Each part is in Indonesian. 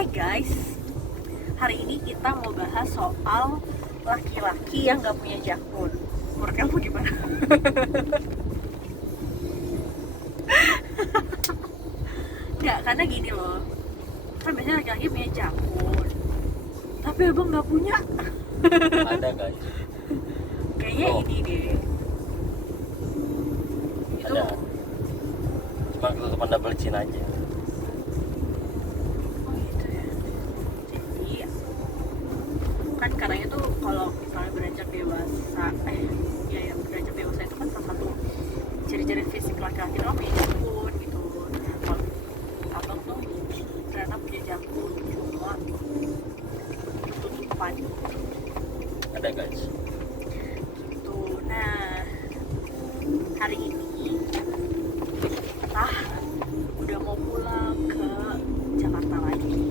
Hai guys, hari ini kita mau bahas soal laki-laki yang gak punya jakun. Menurut kamu gimana? Nggak, karena gini loh, kan biasanya laki-laki punya jakun, tapi abang gak punya. Ada guys. Kayaknya ini deh. Itu Ada. Cuma ketutupan double chin aja. oh gitu ya. Jadi kan katanya tuh kalau misalnya beranjak dewasa, ya beranjak dewasa itu kan salah satu ciri-ciri fisik laki-laki itu punya jakun gitu. Nah, kalau abang tuh ternyata punya jakun, cuma tutupan Ada guys. gitu. Nah, hari ini kita udah mau pulang ke Jakarta lagi.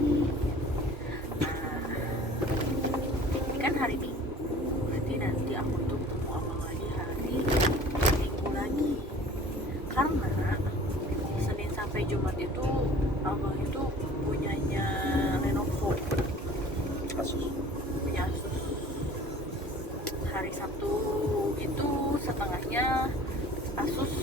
Nah, ini kan hari Minggu, berarti nanti aku tuh ketemu abang lagi hari Minggu lagi. Karena Senin sampai Jumat itu abang itu punyanya Lenovo, Kasus. punya Asus. Hari Sabtu itu setengahnya Asus,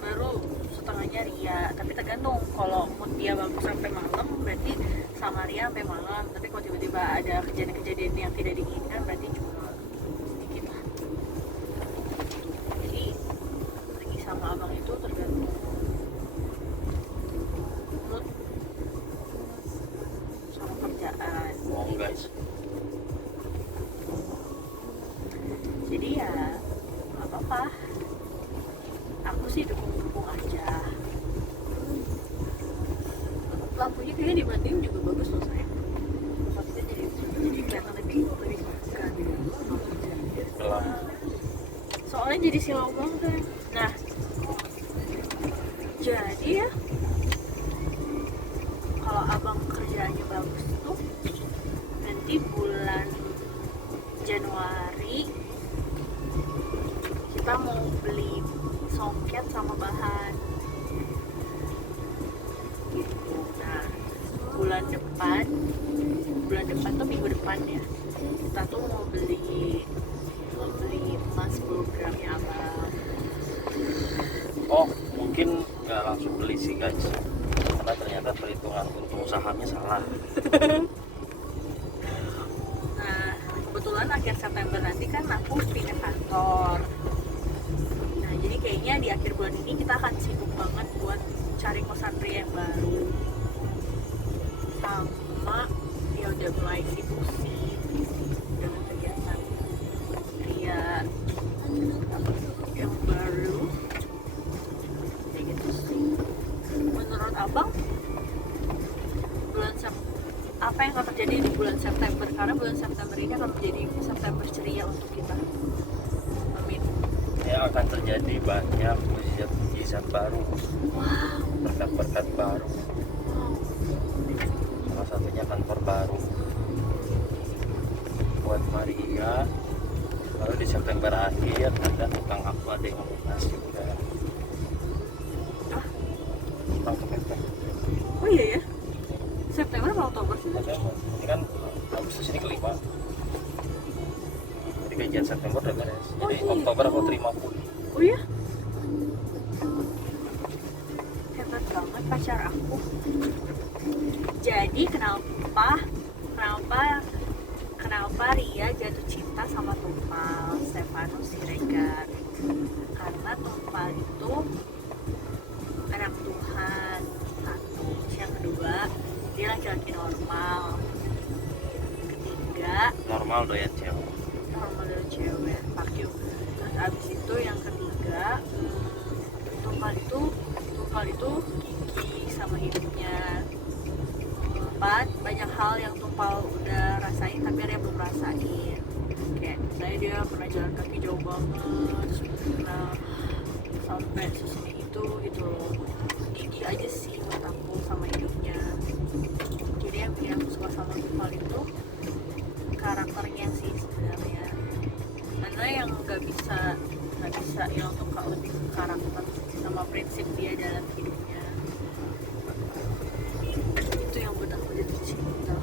baru setengahnya Ria. Tapi tergantung, kalau mood dia bagus sampai malam berarti sama Ria sampai malam. Tapi kalau tiba-tiba ada kejadian-kejadian yang tidak diinginkan berarti cuma sedikit lah. Jadi pergi sama abang itu tergantung mood sama kerjaan. Bohong guys. Jadi ya nggak apa-apa, aku sih dukung-dukung aja. Lampunya kayaknya dibanding juga bagus loh sayang. Maksudnya jadi kelihatan lebih kan. Gelap. Soalnya jadi silau banget kan. Nah, jadi ya kalau abang kerjaannya bagus tuh nanti bulan Januari kita mau beli songket sama bahan gitu. Nah, bulan depan tuh minggu depan ya, kita tuh mau beli emas 10 gramnya abang. Oh, mungkin nggak langsung beli sih guys. Karena ternyata perhitungan untung sahamnya salah. Nah, kebetulan akhir September nanti kan aku pindah kantor. Nah, jadi kayaknya di akhir bulan ini kita akan sibuk banget buat cari kosan pria yang baru. Sama dia udah mulai sibuk sih dengan kegiatan pria yang baru. Kayak gitu sih. Menurut abang, apa yang akan terjadi di bulan September? Karena bulan September ini akan menjadi September ceria untuk kita. Amin. Ya akan terjadi banyak mujizat baru, Wow. berkat-berkat baru. Salah satunya kantor baru buat Maria. Lalu di September akhir ada tukang aku ada yang lunas juga. Ah, Tukang kepepet. oh iya ya. September atau Oktober sih? Ini kan Agustus ini kelima. Jadi gajian September udah beres. Oh, Jadi gitu. Oktober aku terima pun. Oh iya. Hebat banget pacar aku. Jadi kenapa Ria jatuh cinta sama Tumpal Stefanus Siregar? Karena Tumpal itu anak Tuhan satu, yang kedua dia laki-laki normal, ketiga Normal doyan cewek. normal dari cewek, fuck you. Terus abis itu yang ketiga, Tumpal itu gigi sama hidupnya. Keempat, banyak hal yang Tumpal udah rasain tapi dia belum rasain. Kayak misalnya dia pernah jalan kaki jauh banget, terus pernah sampai sesini itu gitu loh. Gigi aja sih menurut aku sama hidupnya. Jadi yang bikin aku suka sama Tumpal itu karakternya sih sebenarnya. Karena yang nggak bisa hilang tuh kalau lebih ke karakter sama prinsip dia dalam hidupnya. Itu yang buat aku jatuh cinta.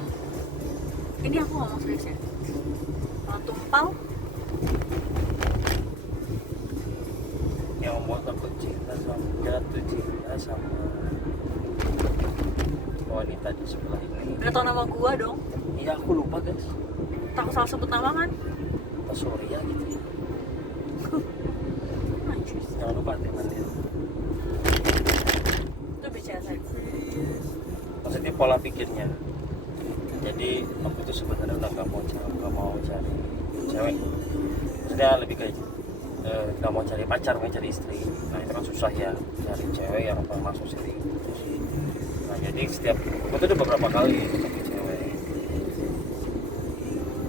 Ini aku ngomong serius ya. Tumpal yang membuat aku jatuh cinta sama wanita di sebelah ini. gak tau nama gua dong. Iya aku lupa guys. Takut salah sebut nama kan? Apa Surya gitu ya. Najis. Jangan lupa dengan dia. Itu BCSN. Maksudnya pola pikirnya. Jadi aku tuh sebenarnya udah gak mau cari cewek. Maksudnya lebih kayak gak mau cari pacar, mau cari istri. Nah itu kan susah ya, cari cewek yang masuk sini. Nah jadi setiap aku tuh udah beberapa kali ketemu cewek.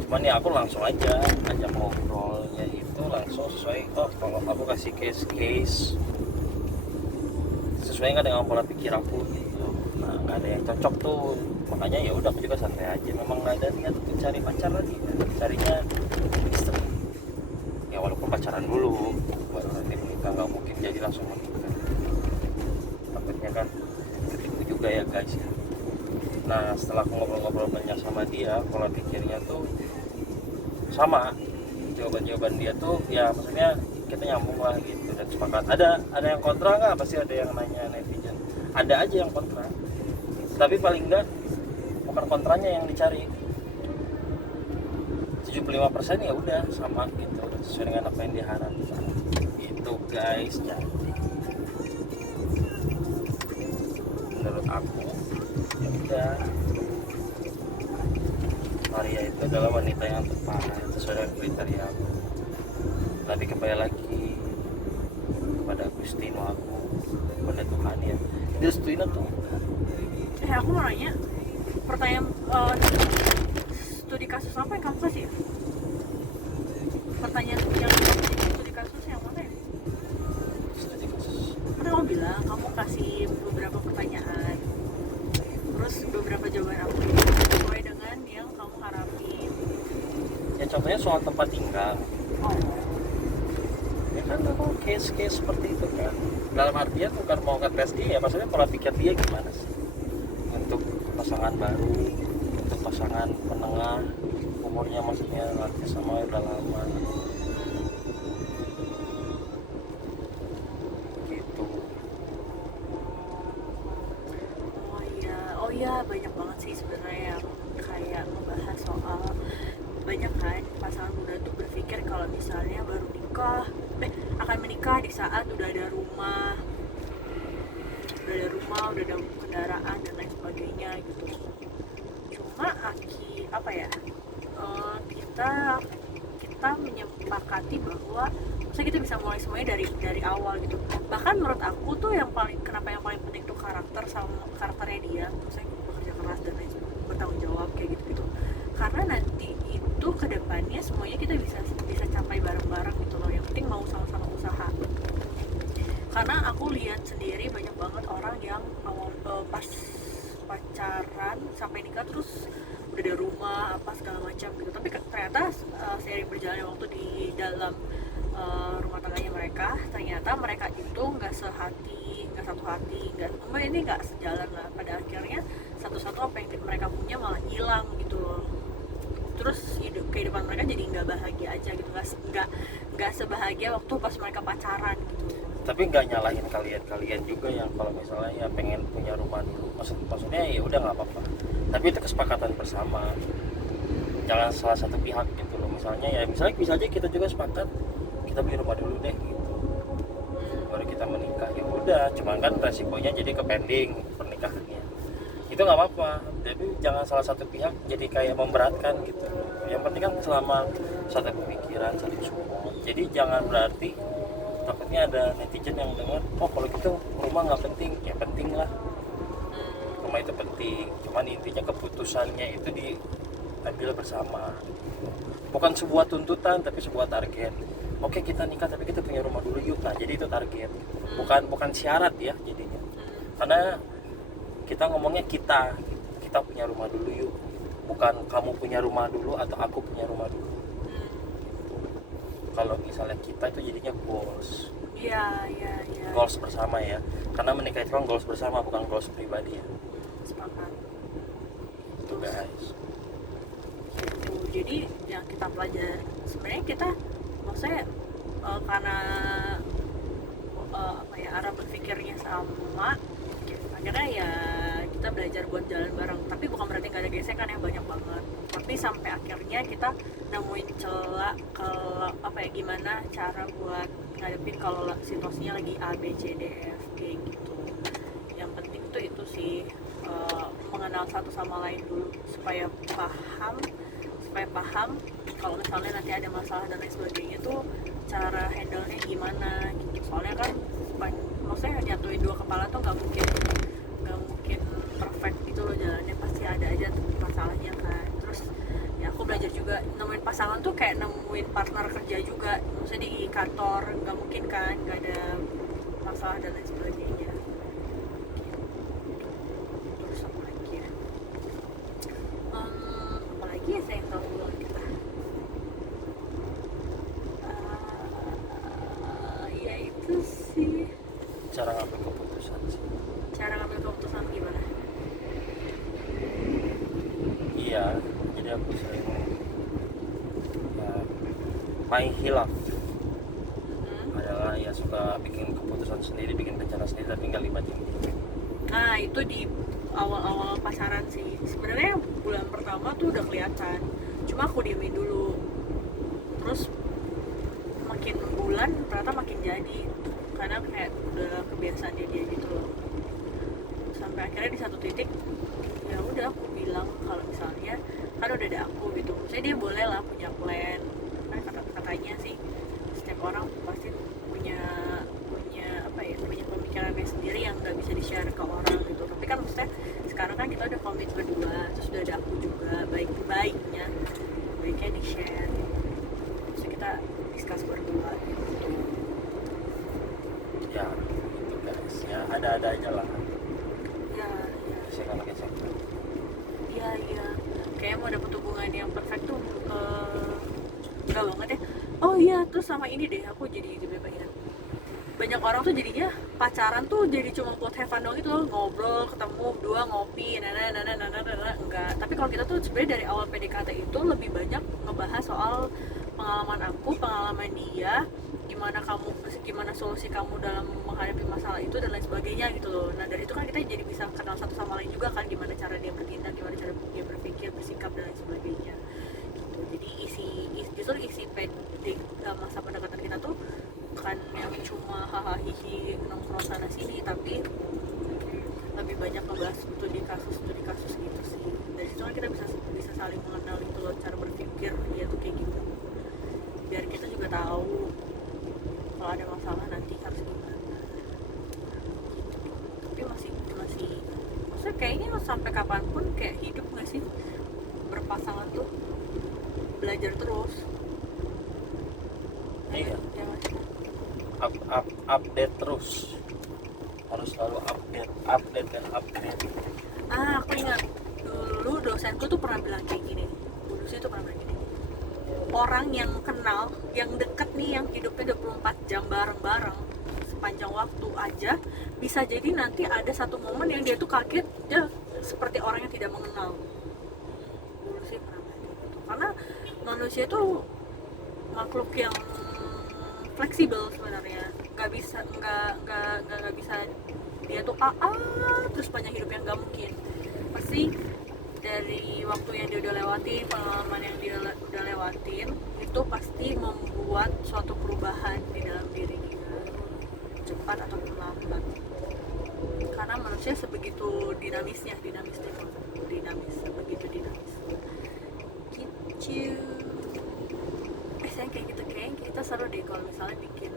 Cuman ya aku langsung aja ajak ngobrolnya itu langsung sesuai. Oh kalau aku kasih case sesuai nggak dengan pola pikir aku gitu. Nah nggak ada yang cocok tuh, makanya ya udah aku juga santai aja. Memang nggak ada niat untuk cari pacar lagi kan, carinya istri. Ya walaupun pacaran dulu baru nanti menikah, nggak mungkin jadi langsung menikah. Takutnya kan ketipu juga ya guys ya. Nah setelah aku ngobrol-ngobrol banyak sama dia, pola pikirnya tuh sama, jawaban dia tuh ya maksudnya kita nyambung lah gitu dan sepakat. Ada yang kontra nggak? Pasti ada yang nanya netizen. Ada aja yang kontra, tapi paling enggak bukan kontranya yang dicari. 75% ya udah sama gitu, sesuai dengan apa yang diharapkan itu guys. Jadi menurut aku ya udah, Maria itu adalah wanita yang tepat sesuai dengan kriteria aku. Tapi kembali lagi kepada Agustino aku, kepada Tuhan ya, dia setuju tuh. Aku mau nanya pertanyaan, studi kasus apa yang kamu kasih? Pertanyaan yang studi kasus yang mana ya? Studi kasus. Kan kamu bilang kamu kasih beberapa pertanyaan, terus beberapa jawaban aku sesuai dengan yang kamu harapin. Ya contohnya soal tempat tinggal. Oh, Ya kan aku case seperti itu kan. Dalam artian bukan mau ngetes dia, maksudnya pola pikir dia gimana sih untuk pasangan baru, untuk pasangan menengah, umurnya maksudnya nanti sama udah lama gitu. oh iya banyak banget sih sebenarnya yang kayak membahas soal, banyak kan pasangan muda tuh berpikir kalau misalnya baru nikah, akan menikah di saat udah ada rumah, udah ada kendaraan dan lain sebagainya gitu. Cuma apa ya, kita menyepakati bahwa misalnya kita bisa mulai semuanya dari awal gitu. Bahkan menurut aku tuh yang paling penting tuh karakternya dia, misalnya bekerja keras dan lain sebagainya, bertanggung jawab kayak gitu. Karena nanti itu kedepannya semuanya kita bisa capai bareng-bareng gitu loh. Yang penting mau sama-sama usaha. Karena aku lihat sendiri banyak banget orang yang awal pas pacaran sampai nikah terus udah ada rumah apa segala macam gitu, tapi ternyata seiring berjalannya waktu di dalam rumah tangganya ternyata mereka itu nggak satu hati, ini nggak sejalan lah. Pada akhirnya satu-satu apa yang mereka punya malah hilang gitu loh. Terus kehidupan mereka jadi nggak bahagia aja gitu, nggak sebahagia waktu pas mereka pacaran gitu. Tapi nggak nyalahin kalian juga yang kalau misalnya ya pengen punya rumah dulu, maksudnya ya udah nggak apa-apa, tapi itu kesepakatan bersama, jangan salah satu pihak gitu loh. Misalnya bisa aja kita juga sepakat kita beli rumah dulu deh gitu, baru kita menikah, ya udah. Cuman kan resikonya jadi ke pending pernikahannya, itu nggak apa-apa. Jadi jangan salah satu pihak jadi kayak memberatkan gitu. Yang penting kan selama satu pemikiran, saling support. Jadi jangan berarti takutnya ada netizen yang dengar, oh kalau gitu rumah nggak penting. Ya penting lah, rumah itu penting. Cuman intinya keputusannya itu diambil bersama, bukan sebuah tuntutan tapi sebuah target. Oke kita nikah tapi kita punya rumah dulu yuk. Nah jadi itu target, bukan syarat ya jadinya. Karena kita ngomongnya kita punya rumah dulu yuk, bukan kamu punya rumah dulu atau aku punya rumah dulu. Kalau misalnya kita itu jadinya goals. Iya. Goals bersama ya, karena menikah itu kan goals bersama, bukan goals pribadi ya. Sepakat. Itu guys. jadi yang kita pelajari sebenarnya kita maksudnya karena apa ya, arah berpikirnya sama, akhirnya ya kita belajar buat jalan bareng. Tapi bukan berarti nggak ada gesekan ya, banyak banget. Tapi sampai akhirnya kita nemuin celah kalau apa ya, gimana cara buat ngadepin kalau situasinya lagi A B C D E F G gitu. Yang penting tuh itu sih, mengenal satu sama lain dulu supaya paham kalau misalnya nanti ada masalah dan lain sebagainya tuh cara handle-nya gimana gitu. Soalnya kan maksudnya nyatuin dua kepala tuh nggak mungkin perfect gitu loh jalannya, pasti ada aja tuh masalahnya kan. Terus ya aku belajar juga nemuin pasangan tuh kayak nemuin partner kerja juga, maksudnya di kantor nggak mungkin kan nggak ada masalah dan lain sebagainya. Terus apa lagi ya, apalagi ya saya tahu dulu kita ya itu sih cara ngambil keputusan sih. cara ngambil keputusan gimana. Iya, jadi aku sering ya, main hilaf adalah ya suka bikin keputusan sendiri, bikin rencana sendiri tapi nggak libatin dia. Nah itu di awal-awal pacaran sih sebenarnya, bulan pertama tuh udah kelihatan, cuma aku diemin dulu. Terus makin bulan ternyata makin jadi, karena kayak udah kebiasaan dia gitu loh. Sampai akhirnya di satu titik ya udah aku bilang kalau misalnya kan udah ada aku gitu, maksudnya dia boleh lah punya plan. Nah katanya sih setiap orang pasti punya apa ya, punya pemikirannya sendiri yang nggak bisa di-share ke orang gitu. Tapi kan maksudnya sekarang kan kita udah komit berdua, terus udah ada aku juga, baiknya di-share, terus kita discuss berdua gitu. Ya gitu guys, ya ada aja lah Ya gesekan. iya kayak mau dapet hubungan yang perfect tuh enggak banget ya. Oh iya, terus sama ini deh aku jadi banyak orang tuh jadinya pacaran tuh jadi cuma buat have fun doang gitu loh, ngobrol, ketemu berdua, ngopi, enggak. Tapi kalau kita tuh sebenarnya dari awal PDKT itu lebih banyak ngebahas soal pengalaman aku, pengalaman dia, gimana solusi kamu dalam menghadapi masalah itu dan lain sebagainya gitu loh. Nah dari itu kan kita jadi bisa kenal satu sama lain juga kan, gimana cara dia bertindak, gimana cara dia berpikir, bersikap dan lain sebagainya gitu. Jadi justru isi masa pendekatan kita tuh bukan yang cuma hahaha hihi nongkrong sana sini, tapi lebih banyak ngebahas studi kasus gitu sih. Dari situ kan kita bisa saling mengenal gitu loh, cara berpikir dia tuh kayak gitu, biar kita juga tahu kalau ada masalah nanti harus gimana. Tapi masih maksudnya kayaknya sampai kapanpun kayak hidup nggak sih, berpasangan tuh belajar terus. Iya, Ya nggak sih? update terus, harus selalu update dan upgrade. Aku ingat dulu dosenku tuh pernah bilang kayak gini, orang yang kenal, yang deket nih, yang hidupnya 24 jam bareng-bareng sepanjang waktu aja, bisa jadi nanti ada satu momen yang dia tuh kaget, dia seperti orang yang tidak mengenal. Dulu sih pernah gitu, karena manusia tuh makhluk yang fleksibel sebenarnya, nggak bisa dia tuh terus panjang hidupnya, nggak mungkin. Pasti dari waktu yang dia udah lewatin, pengalaman yang dia udah lewatin, itu pasti membuat suatu perubahan di dalam diri dia, cepat atau lambat. Karena manusia sebegitu dinamisnya, sebegitu dinamis. Gitu. Sayang kayak gitu, kayak kita seru deh kalau misalnya bikin